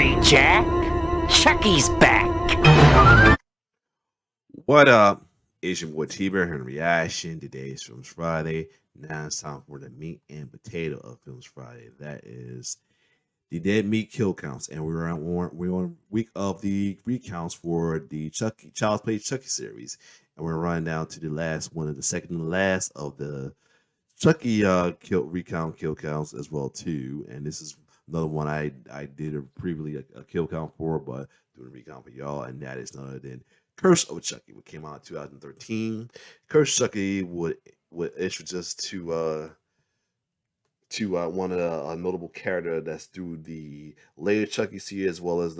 worry, Jack. Chucky's back. What up? It's your boy T-Bear here in Reaction. Today's Films Friday. Now it's time for the meat and potato of Films Friday. That is the dead meat kill counts. And we're on week of the recounts for the Chucky Child's Play Chucky series. And we're running down to the last one of the second and last of the Chucky recount kill counts as well too. And this is another one I did previously a kill count for, but doing a recount for y'all, and that is none other than Curse of Chucky, which came out in 2013. Curse of Chucky would introduce us to one of the notable character that's through the later Chucky series as well as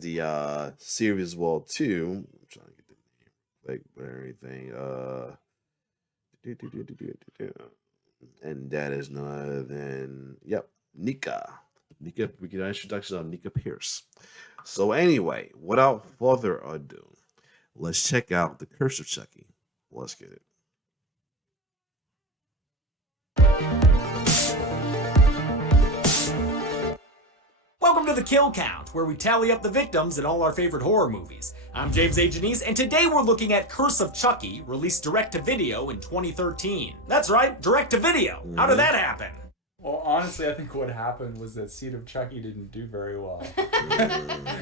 the series as well too. I'm trying to get the name like everything. And that is none other than Nika. We get an introduction of Nika Pierce. So anyway, without further ado, let's check out The Curse of Chucky. Let's get it. Welcome to the Kill Count, where we tally up the victims in all our favorite horror movies. I'm James A. Janice, and today we're looking at Curse of Chucky, released direct-to-video in 2013. That's right, direct-to-video. How did that happen? Well, honestly, I think what happened was that Seed of Chucky didn't do very well.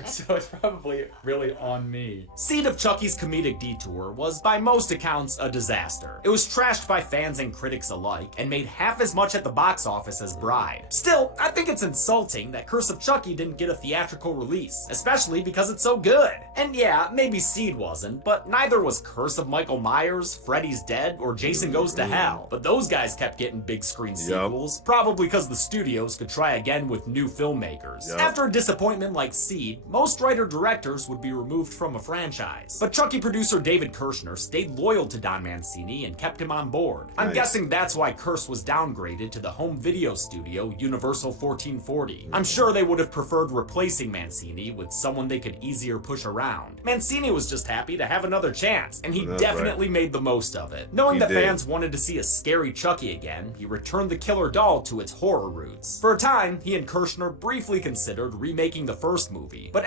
So it's probably really on me. Seed of Chucky's comedic detour was, by most accounts, a disaster. It was trashed by fans and critics alike, and made half as much at the box office as Bride. Still, I think it's insulting that Curse of Chucky didn't get a theatrical release, especially because it's so good. And yeah, maybe Seed wasn't, but neither was Curse of Michael Myers, Freddy's Dead, or Jason Goes to Hell. But those guys kept getting big screen sequels, probably because the studios could try again with new filmmakers. After a disappointment like Seed, most writer-directors would be removed from a franchise. But Chucky producer David Kirshner stayed loyal to Don Mancini and kept him on board. I'm guessing that's why Curse was downgraded to the home video studio Universal 1440. I'm sure they would have preferred replacing Mancini with someone they could easier push around. Mancini was just happy to have another chance, and he definitely made the most of it. Knowing that fans wanted to see a scary Chucky again, he returned the killer doll to its horror roots. For a time, he and Kirshner briefly considered remaking the first movie, but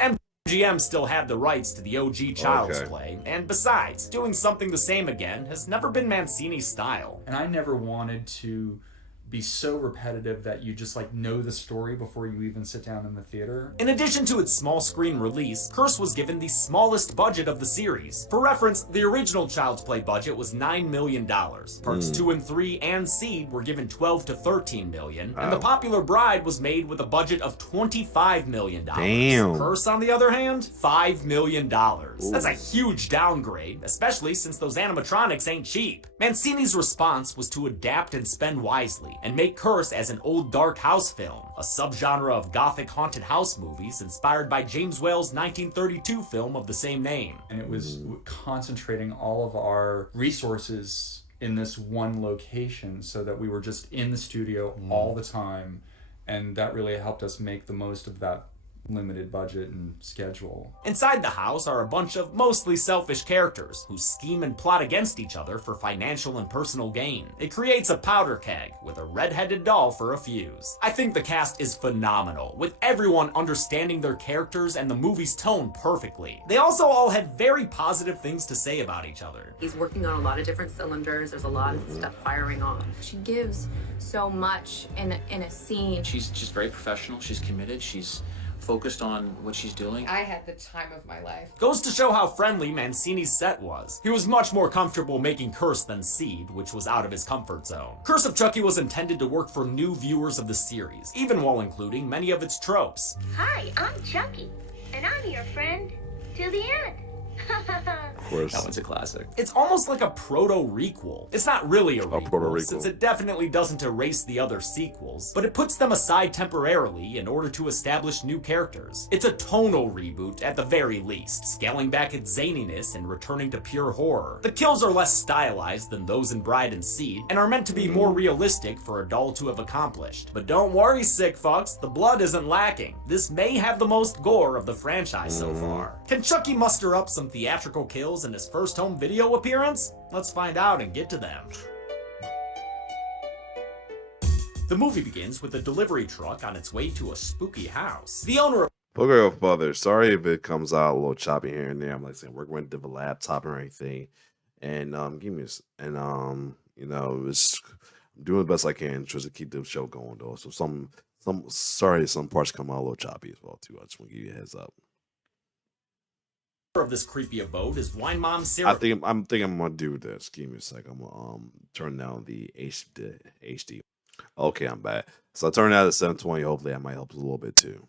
MGM still had the rights to the OG Child's Play, and besides, doing something the same again has never been Mancini's style. And I never wanted to be so repetitive that you just know the story before you even sit down in the theater. In addition to its small screen release, Curse was given the smallest budget of the series. For reference, the original Child's Play budget was $9 million. Parts 2 and 3 and Seed were given $12 to $13 million, and the popular Bride was made with a budget of $25 million. Damn. Curse, on the other hand, $5 million. That's a huge downgrade, especially since those animatronics ain't cheap. Mancini's response was to adapt and spend wisely, and make Curse as an old dark house film, a subgenre of gothic haunted house movies inspired by James Whale's 1932 film of the same name. And it was concentrating all of our resources in this one location so that we were just in the studio all the time, and that really helped us make the most of that limited budget and schedule. Inside the house are a bunch of mostly selfish characters who scheme and plot against each other for financial and personal gain. It creates a powder keg with a red-headed doll for a fuse. I think the cast is phenomenal, with everyone understanding their characters and the movie's tone perfectly. They also all had very positive things to say about each other. He's working on a lot of different cylinders. There's a lot of stuff firing off. She gives so much in a scene. She's just very professional. She's committed. She's focused on what she's doing. I had the time of my life. Goes to show how friendly Mancini's set was. He was much more comfortable making Curse than Seed, which was out of his comfort zone. Curse of Chucky was intended to work for new viewers of the series, even while including many of its tropes. Hi, I'm Chucky, and I'm your friend till the end. Of course. That one's a classic. It's almost like a proto-requel. It's not really a proto-requel. since it definitely doesn't erase the other sequels, but it puts them aside temporarily in order to establish new characters. It's a tonal reboot at the very least, scaling back its zaniness and returning to pure horror. The kills are less stylized than those in Bride and Seed, and are meant to be more realistic for a doll to have accomplished. But don't worry, sick fucks, the blood isn't lacking. This may have the most gore of the franchise so far. Can Chucky muster up some theatrical kills in his first home video appearance? Let's find out and get to them. The movie begins with a delivery truck on its way to a spooky house. The owner of Booger of Father, sorry if it comes out a little choppy here and there. I'm like saying we're going to the laptop and everything. And give me you know, I'm doing the best I can just to keep the show going though. So some parts come out a little choppy as well too. I just want to give you a heads up. Of this creepy abode is wine mom Sarah. I think I'm gonna do this. Give me a sec. I'm gonna turn down the HD. Okay, I'm back. So I turned out to 720. Hopefully that might help a little bit too.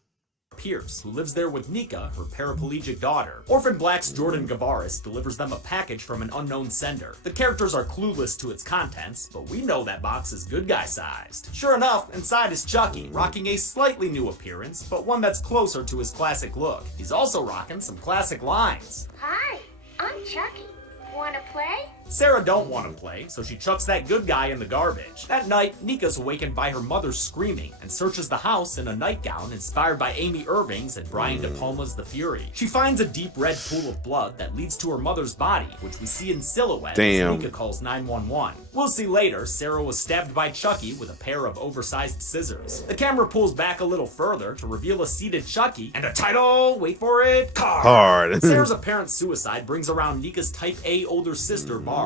Pierce, who lives there with Nika, her paraplegic daughter. Orphan Black's Jordan Gavaris delivers them a package from an unknown sender. The characters are clueless to its contents, but we know that box is good guy sized. Sure enough, inside is Chucky, rocking a slightly new appearance, but one that's closer to his classic look. He's also rocking some classic lines. Hi, I'm Chucky. Wanna play? Sarah don't want to play, so she chucks that good guy in the garbage. That night, Nika's awakened by her mother screaming and searches the house in a nightgown inspired by Amy Irving's and Brian De Palma's The Fury. She finds a deep red pool of blood that leads to her mother's body, which we see in silhouette as Nika calls 911. We'll see later, Sarah was stabbed by Chucky with a pair of oversized scissors. The camera pulls back a little further to reveal a seated Chucky and a title, wait for it, card. Sarah's apparent suicide brings around Nika's type A older sister, Barb.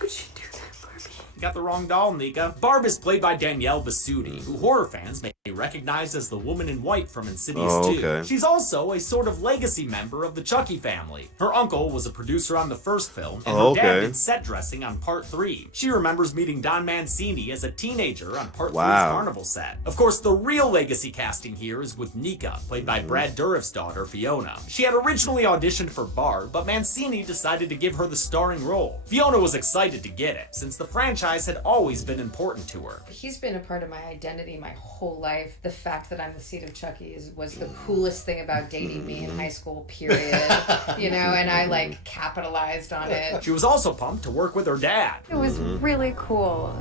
Would you do that for me? You got the wrong doll, Nika. Barb is played by Danielle Basutti, who horror fans may recognize as the woman in white from Insidious 2. Okay. She's also a sort of legacy member of the Chucky family. Her uncle was a producer on the first film, and her dad did set dressing on part 3. She remembers meeting Don Mancini as a teenager on part 3's Carnival set. Of course, the real legacy casting here is with Nika, played by Brad Dourif's daughter, Fiona. She had originally auditioned for Barb, but Mancini decided to give her the starring role. Fiona was excited to get it, since the franchise had always been important to her. He's been a part of my identity my whole life. The fact that I'm the seat of Chucky was the coolest thing about dating me in high school, period. You know, and I like capitalized on it. She was also pumped to work with her dad. It was really cool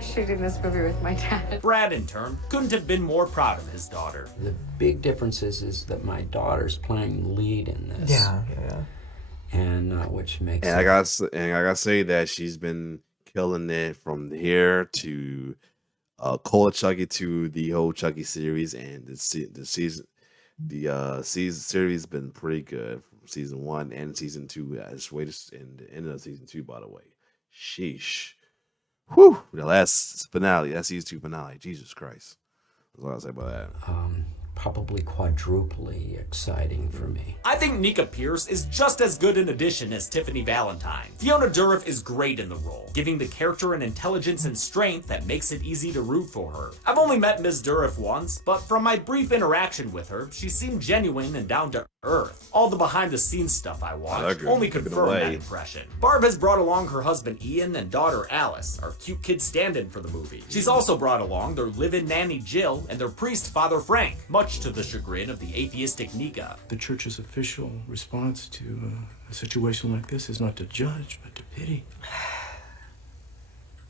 shooting this movie with my dad. Brad, in turn, couldn't have been more proud of his daughter. The big difference is that my daughter's playing the lead in this. Yeah. And which makes I gotta say that she's been killing it from here to Cola Chucky to the whole Chucky series, and the season series has been pretty good from season 1 and season 2. I just waited in the end of season 2, by the way. Sheesh. Whew. The last finale, that season 2 finale. Jesus Christ. That's what I say about that. probably quadruply exciting for me. I think Nika Pierce is just as good an addition as Tiffany Valentine. Fiona Dourif is great in the role, giving the character an intelligence and strength that makes it easy to root for her. I've only met Ms. Dourif once, but from my brief interaction with her, she seemed genuine and down to earth. All the behind-the-scenes stuff I watched only confirmed that impression. Barb has brought along her husband Ian and daughter Alice, our cute kid stand-in for the movie. She's also brought along their live-in nanny Jill and their priest Father Frank, much to the chagrin of the atheistic Nika. The church's official response to a situation like this is not to judge, but to pity.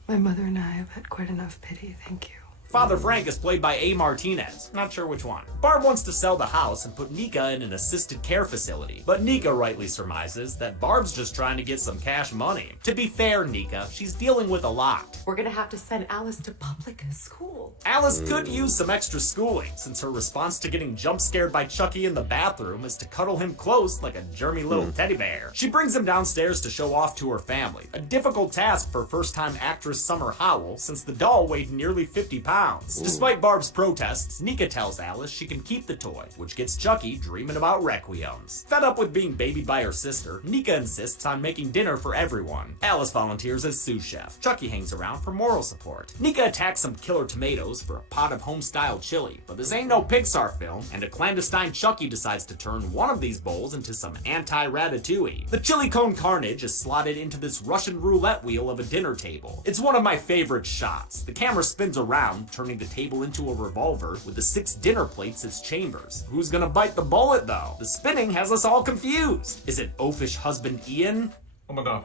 My mother and I have had quite enough pity, thank you. Father Frank is played by A. Martinez, not sure which one. Barb wants to sell the house and put Nika in an assisted care facility, but Nika rightly surmises that Barb's just trying to get some cash money. To be fair, Nika, she's dealing with a lot. We're gonna have to send Alice to public school. Alice could use some extra schooling, since her response to getting jump scared by Chucky in the bathroom is to cuddle him close like a germy little teddy bear. She brings him downstairs to show off to her family, a difficult task for first-time actress Summer Howell, since the doll weighed nearly 50 pounds. Despite Barb's protests, Nika tells Alice she can keep the toy, which gets Chucky dreaming about requiems. Fed up with being babied by her sister, Nika insists on making dinner for everyone. Alice volunteers as sous chef. Chucky hangs around for moral support. Nika attacks some killer tomatoes for a pot of home-style chili, but this ain't no Pixar film, and a clandestine Chucky decides to turn one of these bowls into some anti-ratatouille. The chili cone carnage is slotted into this Russian roulette wheel of a dinner table. It's one of my favorite shots. The camera spins around, turning the table into a revolver with the 6 dinner plates as chambers. Who's gonna bite the bullet though? The spinning has us all confused. Is it oafish husband Ian? Oh my god.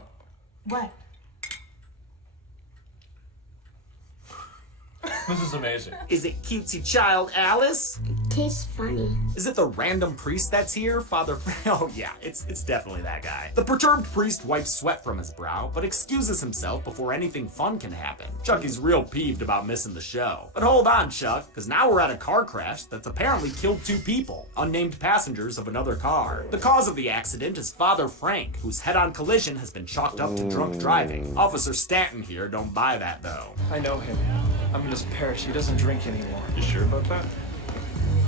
What? This is amazing. Is it cutesy child Alice? It tastes funny. Is it the random priest that's here, Father? Oh yeah, it's definitely that guy. The perturbed priest wipes sweat from his brow, but excuses himself before anything fun can happen. Chucky's real peeved about missing the show. But hold on, Chuck, because now we're at a car crash that's apparently killed 2 people, unnamed passengers of another car. The cause of the accident is Father Frank, whose head-on collision has been chalked up to drunk driving. Officer Stanton here don't buy that though. I know him. I'm in his parish. He doesn't drink anymore. You sure about that?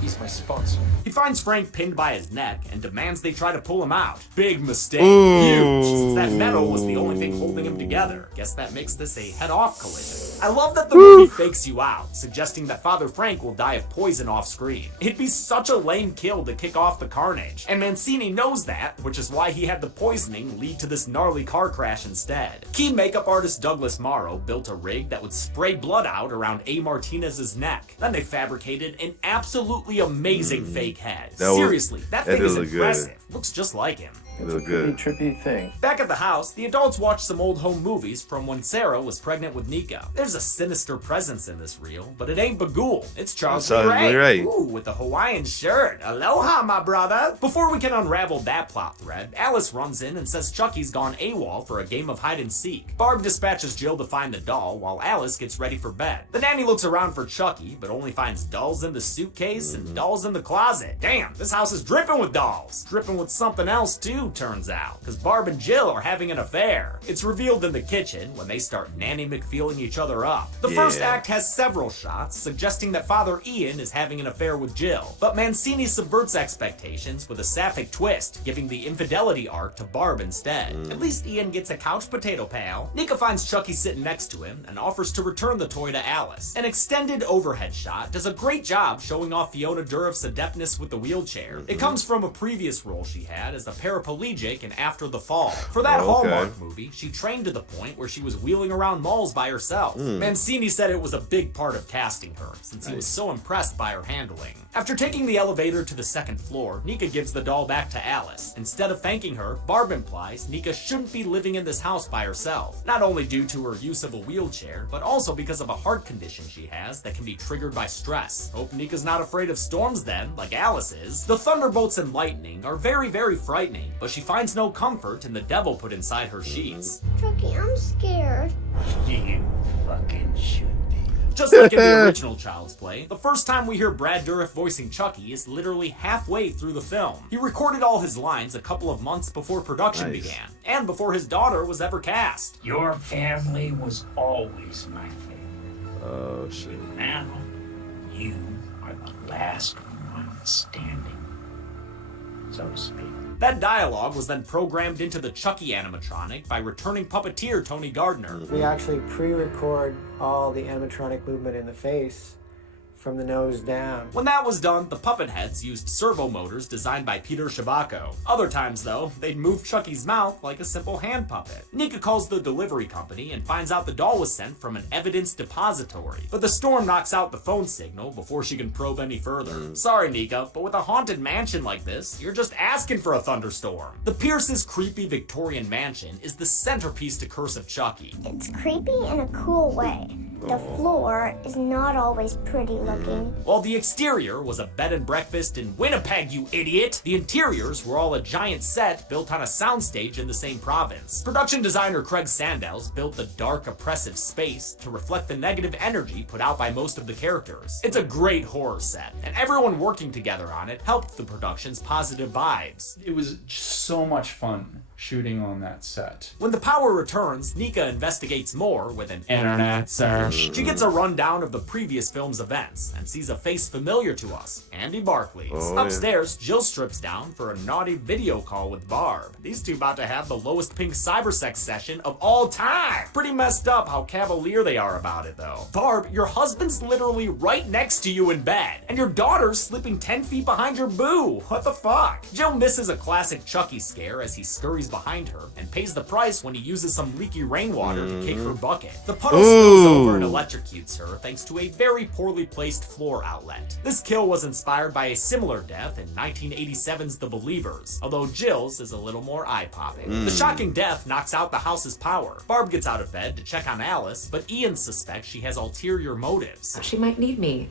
He's my sponsor. He finds Frank pinned by his neck and demands they try to pull him out. Big mistake. Huge, since that metal was the only thing holding him together. Guess that makes this a head-off collision. I love that the movie fakes you out, suggesting that Father Frank will die of poison off screen. It'd be such a lame kill to kick off the carnage, and Mancini knows that, which is why he had the poisoning lead to this gnarly car crash instead. Key makeup artist Douglas Morrow built a rig that would spray blood out around A. Martinez's neck. Then they fabricated an absolutely amazing fake head. Seriously, that thing is impressive. Looks just like him. It's a pretty trippy thing. Back at the house, the adults watch some old home movies from when Sarah was pregnant with Nico. There's a sinister presence in this reel, but it ain't Bagul. It's Charles Ray. Ooh, with the Hawaiian shirt. Aloha, my brother. Before we can unravel that plot thread, Alice runs in and says Chucky's gone AWOL for a game of hide and seek. Barb dispatches Jill to find the doll while Alice gets ready for bed. The nanny looks around for Chucky, but only finds dolls in the suitcase and dolls in the closet. Damn, this house is dripping with dolls. Dripping with something else too, turns out, because Barb and Jill are having an affair. It's revealed in the kitchen when they start Nanny McFeeling each other up. The first act has several shots suggesting that Father Ian is having an affair with Jill, but Mancini subverts expectations with a sapphic twist, giving the infidelity arc to Barb instead. At least Ian gets a couch potato pal. Nika finds Chucky sitting next to him and offers to return the toy to Alice. An extended overhead shot does a great job showing off Fiona Dourif's adeptness with the wheelchair. It comes from a previous role she had as a paraplegic in After the Fall. For that Hallmark movie, she trained to the point where she was wheeling around malls by herself. Mancini said it was a big part of casting her, since he was so impressed by her handling. After taking the elevator to the 2nd floor, Nika gives the doll back to Alice. Instead of thanking her, Barb implies Nika shouldn't be living in this house by herself, not only due to her use of a wheelchair, but also because of a heart condition she has that can be triggered by stress. Hope Nika's not afraid of storms then, like Alice is. The thunderbolts and lightning are very, very frightening, but she finds no comfort in the devil put inside her sheets. Chucky, I'm scared. You fucking should be. Just like in the original Child's Play, the first time we hear Brad Dourif voicing Chucky is literally halfway through the film. He recorded all his lines a couple of months before production began, and before his daughter was ever cast. Your family was always my favorite. Oh, shit. Now, you are the last one standing, so to speak. That dialogue was then programmed into the Chucky animatronic by returning puppeteer Tony Gardner. We actually pre-record all the animatronic movement in the face from the nose down. When that was done, the puppet heads used servo motors designed by Peter Shabako. Other times, though, they'd move Chucky's mouth like a simple hand puppet. Nika calls the delivery company and finds out the doll was sent from an evidence depository, but the storm knocks out the phone signal before she can probe any further. Sorry, Nika, but with a haunted mansion like this, you're just asking for a thunderstorm. The Pierce's creepy Victorian mansion is the centerpiece to Curse of Chucky. It's creepy in a cool way. The floor is not always pretty looking. While the exterior was a bed and breakfast in Winnipeg, you idiot, the interiors were all a giant set built on a soundstage in the same province. Production designer Craig Sandels built the dark, oppressive space to reflect the negative energy put out by most of the characters. It's a great horror set, and everyone working together on it helped the production's positive vibes. It was just so much fun shooting on that set. When the power returns, Nika investigates more with an internet search. She gets a rundown of the previous film's events and sees a face familiar to us, Andy Barclay's. Upstairs, Jill strips down for a naughty video call with Barb. These two about to have the lowest pink cybersex session of all time. Pretty messed up how cavalier they are about it though. Barb, your husband's literally right next to you in bed, and your daughter's sleeping 10 feet behind your boo. What the fuck? Jill misses a classic Chucky scare as he scurries behind her and pays the price when he uses some leaky rainwater to cake her bucket. The puddle spills over and electrocutes her thanks to a very poorly placed floor outlet. This kill was inspired by a similar death in 1987's The Believers, although Jill's is a little more eye-popping. The shocking death knocks out the house's power. Barb gets out of bed to check on Alice, but Ian suspects she has ulterior motives. She might need me.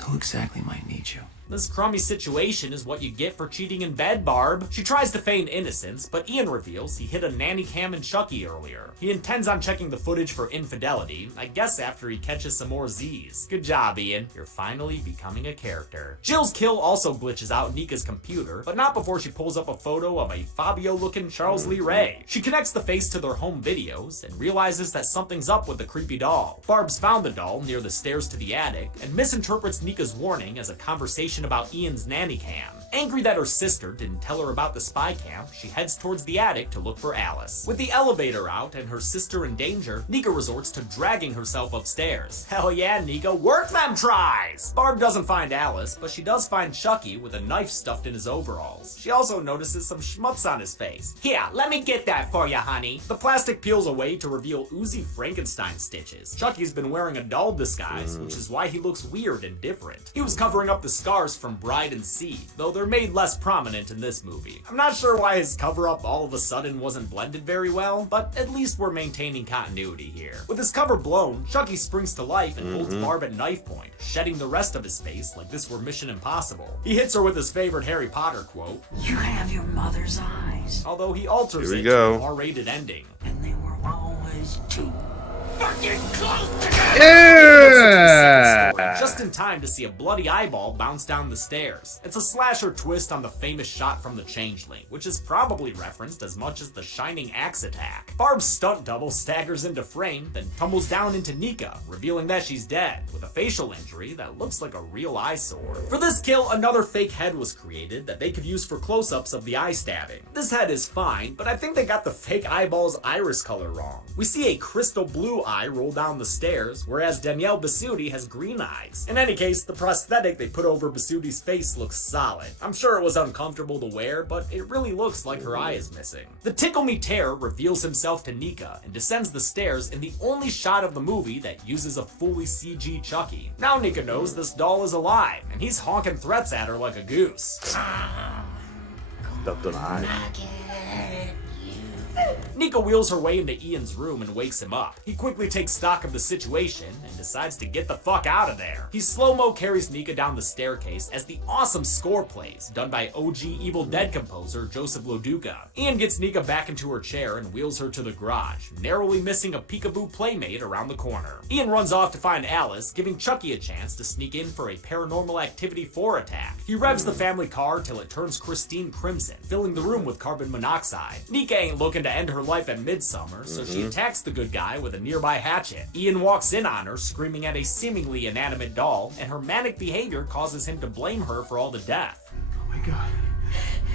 Who exactly might need you? This crummy situation is what you get for cheating in bed, Barb. She tries to feign innocence, but Ian reveals he hit a nanny cam in Chucky earlier. He intends on checking the footage for infidelity, I guess after he catches some more Z's. Good job, Ian. You're finally becoming a character. Jill's kill also glitches out Nika's computer, but not before she pulls up a photo of a Fabio-looking Charles Lee Ray. She connects the face to their home videos and realizes that something's up with the creepy doll. Barb's found the doll near the stairs to the attic and misinterprets Nika's warning as a conversation about Ian's nanny cam. Angry that her sister didn't tell her about the spy cam, she heads towards the attic to look for Alice. With the elevator out and her sister in danger, Nika resorts to dragging herself upstairs. Hell yeah, Nika, work them tries! Barb doesn't find Alice, but she does find Chucky with a knife stuffed in his overalls. She also notices some schmutz on his face. Here, let me get that for you, honey. The plastic peels away to reveal oozy Frankenstein stitches. Chucky's been wearing a doll disguise, which is why he looks weird and different. He was covering up the scars from Bride and Seed, though they're made less prominent in this movie. I'm not sure why his cover-up all of a sudden wasn't blended very well, but at least we're maintaining continuity here. With his cover blown, Chucky springs to life and holds Barb at knife point, shedding the rest of his face like this were Mission Impossible. He hits her with his favorite Harry Potter quote, "You have your mother's eyes." Although he alters it go. to an R-rated ending. And they were always too fucking close together. Just in time to see a bloody eyeball bounce down the stairs. It's a slasher twist on the famous shot from The Changeling, which is probably referenced as much as the Shining axe attack. Barb's stunt double staggers into frame, then tumbles down into Nika, revealing that she's dead, with a facial injury that looks like a real eyesore. For this kill, another fake head was created that they could use for close-ups of the eye stabbing. This head is fine, but I think they got the fake eyeball's iris color wrong. We see a crystal blue eye roll down the stairs, whereas Danielle Basutti has green eyes. In any case, the prosthetic they put over Basuti's face looks solid. I'm sure it was uncomfortable to wear, but it really looks like her eye is missing. The Tickle Me Terror reveals himself to Nika and descends the stairs in the only shot of the movie that uses a fully CG Chucky. Now Nika knows this doll is alive, and he's honking threats at her like a goose. Stuffed on the eye. Nika wheels her way into Ian's room and wakes him up. He quickly takes stock of the situation and decides to get the fuck out of there. He slow-mo carries Nika down the staircase as the awesome score plays, done by OG Evil Dead composer Joseph Loduca. Ian gets Nika back into her chair and wheels her to the garage, narrowly missing a peekaboo playmate around the corner. Ian runs off to find Alice, giving Chucky a chance to sneak in for a Paranormal Activity 4 attack. He revs the family car till it turns Christine crimson, filling the room with carbon monoxide. Nika ain't looking to end her life at Midsummer, so she attacks the good guy with a nearby hatchet. Ian walks in on her, screaming at a seemingly inanimate doll, and her manic behavior causes him to blame her for all the death. Oh my god.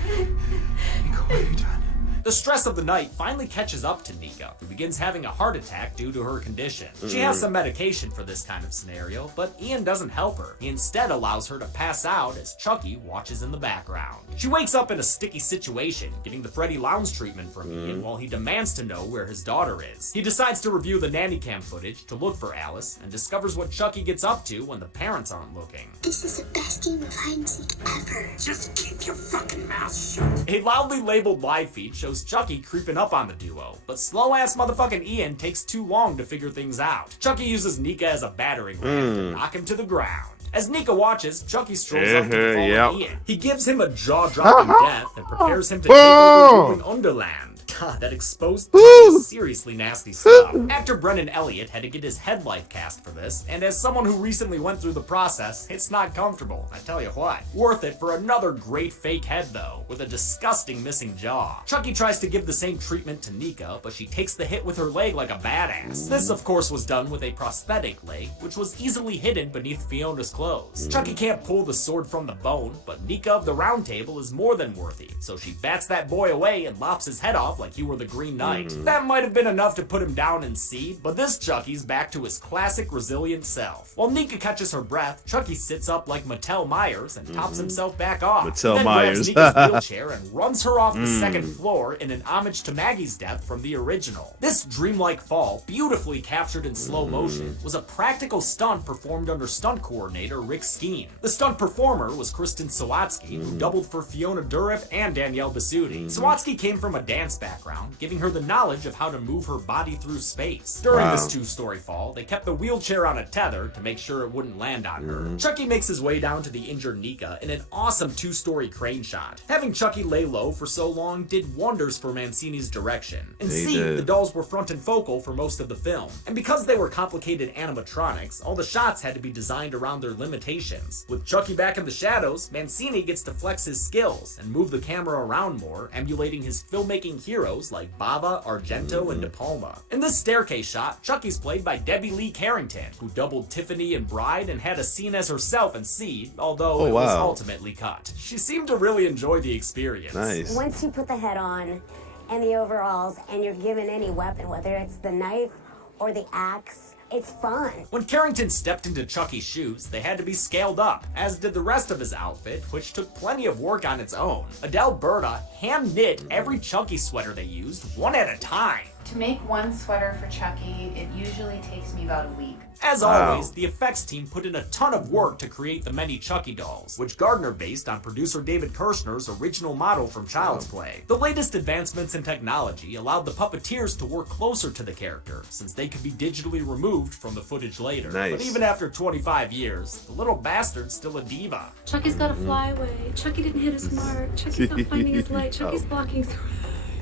Nika, what have you done? The stress of the night finally catches up to Nika, who begins having a heart attack due to her condition. She has some medication for this kind of scenario, but Ian doesn't help her. He instead allows her to pass out as Chucky watches in the background. She wakes up in a sticky situation, getting the Freddy Lounge treatment from Ian while he demands to know where his daughter is. He decides to review the nanny cam footage to look for Alice, and discovers what Chucky gets up to when the parents aren't looking. This is the best game of hide and seek ever. Just keep your fucking mouth shut. A loudly labeled live feed shows Chucky creeping up on the duo, but slow-ass motherfucking Ian takes too long to figure things out. Chucky uses Nika as a battering ram to knock him to the ground. As Nika watches, Chucky strolls up to the fallen Ian. He gives him a jaw-dropping death and prepares him to take over ruling Underland. God, that exposed is seriously nasty stuff. Actor Brendan Elliott had to get his head life cast for this, and as someone who recently went through the process, it's not comfortable, I tell you what. Worth it for another great fake head though, with a disgusting missing jaw. Chucky tries to give the same treatment to Nika, but she takes the hit with her leg like a badass. This of course was done with a prosthetic leg, which was easily hidden beneath Fiona's clothes. Chucky can't pull the sword from the bone, but Nika of the Round Table is more than worthy, so she bats that boy away and lops his head off like like he were the Green Knight. That might have been enough to put him down in seed, but this Chucky's back to his classic resilient self. While Nika catches her breath, Chucky sits up like Mattel Myers and tops himself back off. Mattel then Myers. grabs Nika's wheelchair and runs her off the second floor in an homage to Maggie's death from the original. This dreamlike fall, beautifully captured in slow motion, was a practical stunt performed under stunt coordinator Rick Skeen. The stunt performer was Kristen Sawatsky, who doubled for Fiona Dourif and Danielle Bisutti. Sawatsky came from a dance background, giving her the knowledge of how to move her body through space. During this two-story fall, they kept the wheelchair on a tether to make sure it wouldn't land on her. Chucky makes his way down to the injured Nika in an awesome two-story crane shot. Having Chucky lay low for so long did wonders for Mancini's direction. In Seed, the dolls were front and focal for most of the film, and because they were complicated animatronics, all the shots had to be designed around their limitations. With Chucky back in the shadows, Mancini gets to flex his skills and move the camera around more, emulating his filmmaking heroes like Bava, Argento, and De Palma. In this staircase shot, Chucky's played by Debbie Lee Carrington, who doubled Tiffany in Bride and had a scene as herself in Seed, although it was ultimately cut. She seemed to really enjoy the experience. Nice. Once you put the head on and the overalls and you're given any weapon, whether it's the knife or the axe, it's fun. When Carrington stepped into Chucky's shoes, they had to be scaled up, as did the rest of his outfit, which took plenty of work on its own. Adalberta hand-knit every Chucky sweater they used, one at a time. To make one sweater for Chucky, it usually takes me about a week. As always, the effects team put in a ton of work to create the many Chucky dolls, which Gardner based on producer David Kirshner's original model from Child's Play. The latest advancements in technology allowed the puppeteers to work closer to the character, since they could be digitally removed from the footage later. But even after 25 years, the little bastard's still a diva. Chucky's gotta fly away. Chucky didn't hit his mark. Chucky's not finding his light. Chucky's blocking through.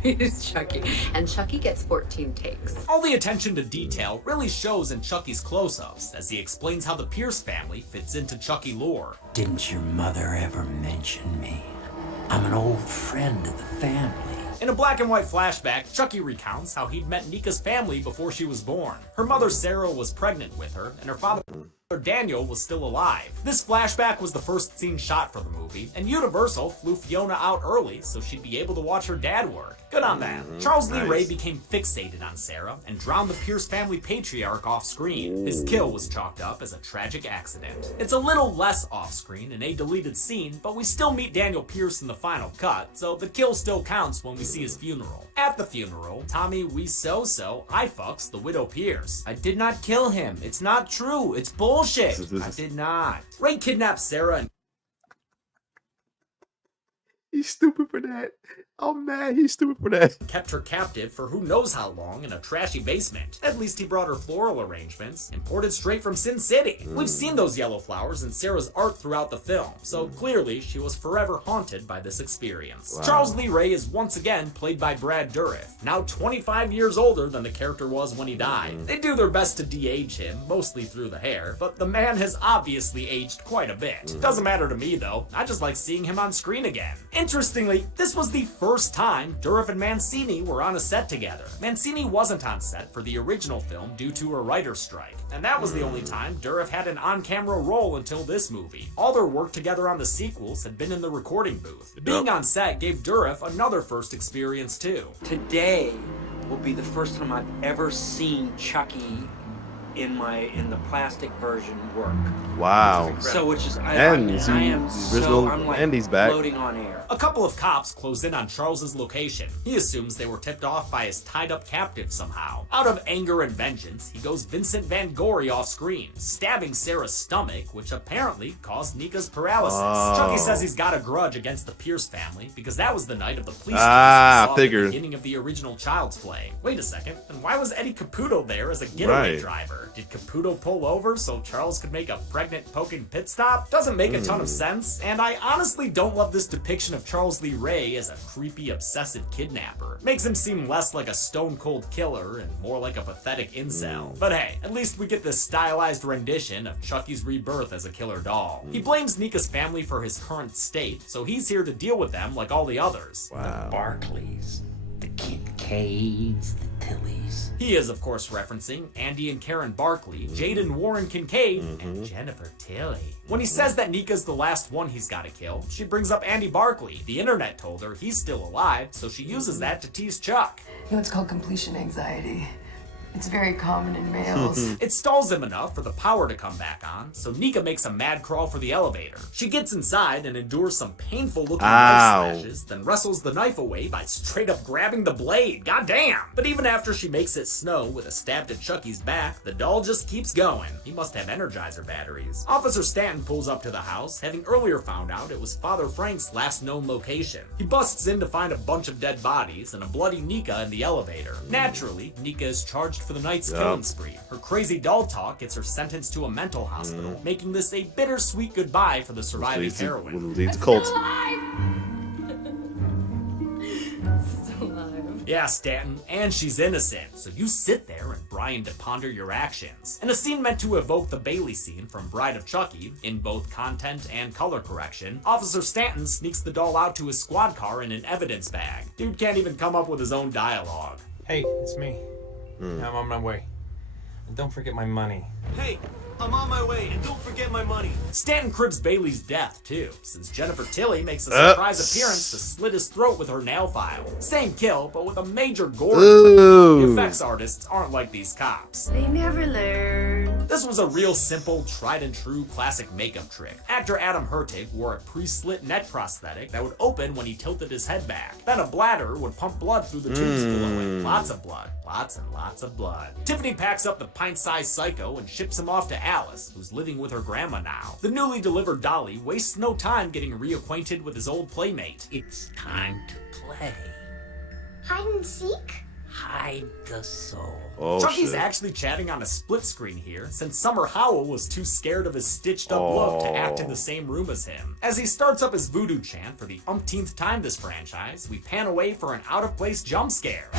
It's Chucky, and Chucky gets 14 takes. All the attention to detail really shows in Chucky's close-ups, as he explains how the Pierce family fits into Chucky lore. Didn't your mother ever mention me? I'm an old friend of the family. In a black and white flashback, Chucky recounts how he'd met Nika's family before she was born. Her mother Sarah was pregnant with her, and her father Daniel was still alive. This flashback was the first scene shot for the movie, and Universal flew Fiona out early so she'd be able to watch her dad work. Good on that. Charles Lee Ray became fixated on Sarah and drowned the Pierce family patriarch off screen. His kill was chalked up as a tragic accident. It's a little less off screen in a deleted scene, but we still meet Daniel Pierce in the final cut, so the kill still counts when we see his funeral. At the funeral, Tommy Wiseau I fucks the widow Pierce. I did not kill him. It's not true. It's bullshit. I did not. Ray kidnaps Sarah and He's stupid for that. I'm mad he's stupid for that. kept her captive for who knows how long in a trashy basement. At least he brought her floral arrangements, imported straight from Sin City. We've seen those yellow flowers in Sarah's art throughout the film, so clearly she was forever haunted by this experience. Charles Lee Ray is once again played by Brad Dourif, now 25 years older than the character was when he died. They do their best to de-age him, mostly through the hair, but the man has obviously aged quite a bit. Doesn't matter to me though, I just like seeing him on screen again. Interestingly, this was the first time Dourif and Mancini were on a set together. Mancini wasn't on set for the original film due to a writer's strike, and that was the only time Dourif had an on-camera role until this movie. All their work together on the sequels had been in the recording booth. Being on set gave Dourif another first experience too. Today will be the first time I've ever seen Chucky in the plastic version work. Wow. So which is and I'm he's back. floating on air. A couple of cops close in on Charles's location. He assumes they were tipped off by his tied-up captive somehow. Out of anger and vengeance, he goes Vincent Van Gogh off screen, stabbing Sarah's stomach, which apparently caused Nika's paralysis. Chucky says he's got a grudge against the Pierce family because that was the night of the police chase we saw at the beginning of the original Child's Play. Wait a second, then why was Eddie Caputo there as a getaway driver? Did Caputo pull over so Charles could make a pregnant poking pit stop? Doesn't make a ton of sense, and I honestly don't love this depiction of Charles Lee Ray as a creepy, obsessive kidnapper. Makes him seem less like a stone-cold killer and more like a pathetic incel. But hey, at least we get this stylized rendition of Chucky's rebirth as a killer doll. He blames Nika's family for his current state, so he's here to deal with them like all the others. The Barclays, The Kincaids, the Tillys. He is, of course, referencing Andy and Karen Barkley, Jaden Warren Kincaid, and Jennifer Tilly. When he says that Nika's the last one he's gotta kill, she brings up Andy Barkley. The internet told her he's still alive, so she uses that to tease Chuck. You know, it's called completion anxiety. It's very common in males. It stalls him enough for the power to come back on, so Nika makes a mad crawl for the elevator. She gets inside and endures some painful looking knife slashes, then wrestles the knife away by straight up grabbing the blade. Goddamn! But even after she makes it snow with a stab to Chucky's back, the doll just keeps going. He must have Energizer batteries. Officer Stanton pulls up to the house, having earlier found out it was Father Frank's last known location. He busts in to find a bunch of dead bodies and a bloody Nika in the elevator. Naturally, Nika is charged for the night's killing spree. Her crazy doll talk gets her sentenced to a mental hospital, making this a bittersweet goodbye for the surviving heroine. Leads to cult. Yeah, Stanton, and she's innocent, so you sit there and Brian to ponder your actions. In a scene meant to evoke the Bailey scene from Bride of Chucky, in both content and color correction, Officer Stanton sneaks the doll out to his squad car in an evidence bag. Dude can't even come up with his own dialogue. Hey, it's me. I'm on my way. And don't forget my money. Hey, I'm on my way, and don't forget my money. Stanton cribs Bailey's death, too, since Jennifer Tilly makes a surprise appearance to slit his throat with her nail file. Same kill, but with a major gore. The effects artists aren't like these cops. They never learn. This was a real simple, tried-and-true classic makeup trick. Actor Adam Hertig wore a pre-slit neck prosthetic that would open when he tilted his head back. Then a bladder would pump blood through the tubes flowing. Lots of blood. Lots and lots of blood. Tiffany packs up the pint-sized psycho and ships him off to Alice, who's living with her grandma now. The newly delivered Dolly wastes no time getting reacquainted with his old playmate. It's time to play. Hide and seek? Hide the soul. Chucky's actually chatting on a split screen here, since Summer Howell was too scared of his stitched up look to act in the same room as him. As he starts up his voodoo chant for the umpteenth time this franchise, we pan away for an out-of-place jump scare.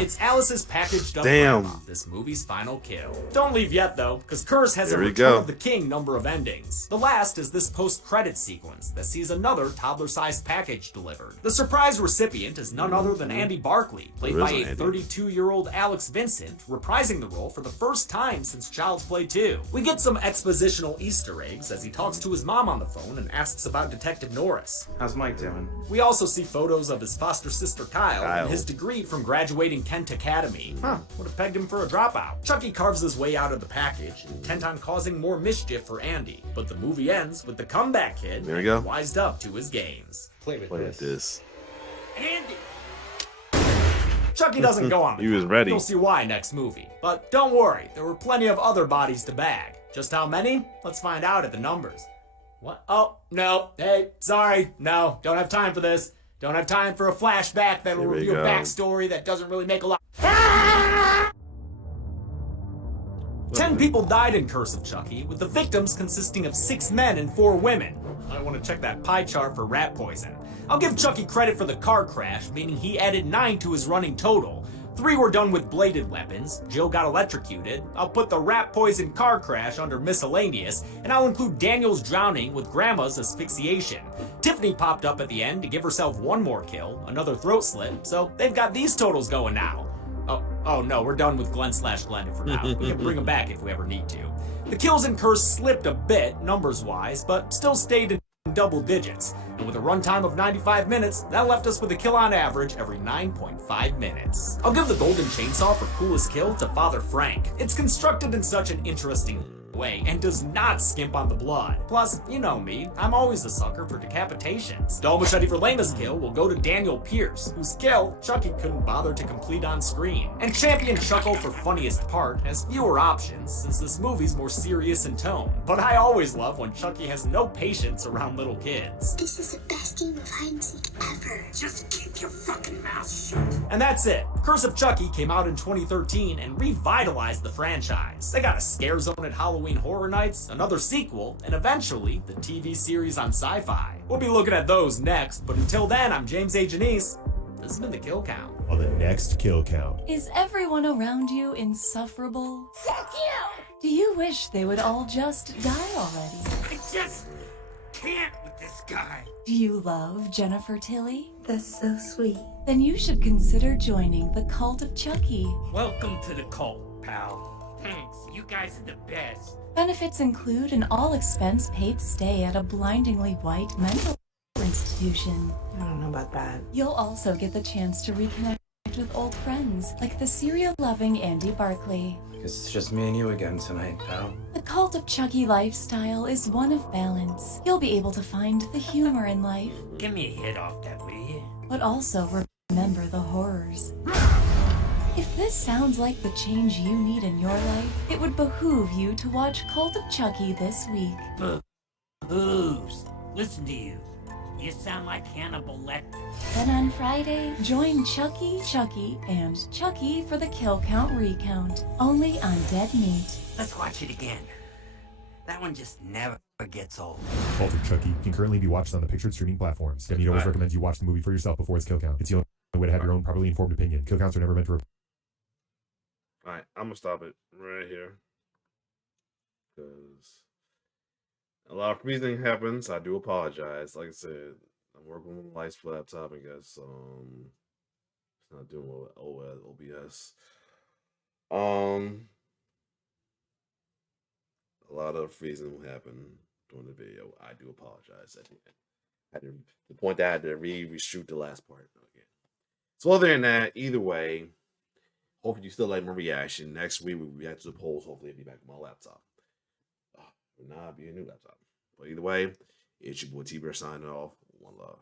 It's Alice's packaged up grandma, this movie's final kill. Don't leave yet though, because Curse has a Return of the King number of endings. The last is this post-credit sequence that sees another toddler-sized package delivered. The surprise recipient is none other than Andy Barkley, played by a 32-year-old Alex Vincent, reprising the role for the first time since Child's Play 2. We get some expositional Easter eggs as he talks to his mom on the phone and asks about Detective Norris. How's Mike doing? We also see photos of his foster sister Kyle and his degree from graduating Kent Academy. Would have pegged him for a dropout. Chucky carves his way out of the package, intent on causing more mischief for Andy. But the movie ends with the comeback kid wised up to his games. Play with this. Andy! Chucky doesn't go on the He was ready. You'll see why next movie. But don't worry, there were plenty of other bodies to bag. Just how many? Let's find out at the numbers. What? Oh, no. Hey, sorry. No, don't have time for this. Don't have time for a flashback that'll reveal backstory that doesn't really make a lot. 10 people died in Curse of Chucky, with the victims consisting of 6 men and 4 women. I want to check that pie chart for rat poison. I'll give Chucky credit for the car crash, meaning he added 9 to his running total. 3 were done with bladed weapons, Jill got electrocuted, I'll put the rat poison car crash under miscellaneous, and I'll include Daniel's drowning with Grandma's asphyxiation. Tiffany popped up at the end to give herself 1 more kill, another throat slit, so they've got these totals going now. Oh no, we're done with Glenn/Glenda for now. We can bring him back if we ever need to. The kills in Curse slipped a bit, numbers-wise, but still stayed in double digits. And with a runtime of 95 minutes, that left us with a kill on average every 9.5 minutes. I'll give the Golden Chainsaw for coolest kill to Father Frank. It's constructed in such an interesting way and does not skimp on the blood. Plus, you know me, I'm always a sucker for decapitations. Dull Machete for lamest kill will go to Daniel Pierce, whose kill Chucky couldn't bother to complete on screen. And Champion Chuckle for funniest part has fewer options since this movie's more serious in tone. But I always love when Chucky has no patience around little kids. This is the best game of hide and seek ever. Just keep your fucking mouth shut. And that's it. Curse of Chucky came out in 2013 and revitalized the franchise. They got a scare zone at Halloween Horror Nights, another sequel, and eventually the TV series on Sci-Fi. We'll be looking at those next, but until then, I'm James A. Janice. This has been the Kill Count. On the next Kill Count. Is everyone around you insufferable? Fuck you! Do you wish they would all just die already? I just can't with this guy. Do you love Jennifer Tilly? That's so sweet. Then you should consider joining the cult of Chucky. Welcome to the cult, pal. Thanks, you guys are the best. Benefits include an all-expense-paid stay at a blindingly white mental institution. I don't know about that. You'll also get the chance to reconnect with old friends, like the cereal-loving Andy Barkley. Guess it's just me and you again tonight, pal. The cult of Chucky lifestyle is one of balance. You'll be able to find the humor in life, Give me a hit off that, will you? but also remember the horrors. If this sounds like the change you need in your life, it would behoove you to watch Cult of Chucky this week. Hooves, listen to you. You sound like Hannibal Lecter. Then on Friday, join Chucky, and Chucky for the Kill Count Recount, only on Dead Meat. Let's watch it again. That one just never gets old. Cult of Chucky can currently be watched on the pictured streaming platforms. Debbie always recommends you watch the movie for yourself before its kill count. It's the only way to have your own properly informed opinion. Kill counts are never meant to Alright, I'm gonna stop it right here. Because a lot of freezing happens. I do apologize. Like I said, I'm working with my lights laptop, I guess. It's not doing well with OBS. A lot of freezing will happen during the video. I do apologize at the end. I had to, the point that I had to reshoot the last part again. So other than that, either way, hopefully you still like my reaction. Next week we'll react to the polls. Hopefully I'll be back with my laptop. Will not be a new laptop. But either way, it's your boy T-Bear signing off. One love.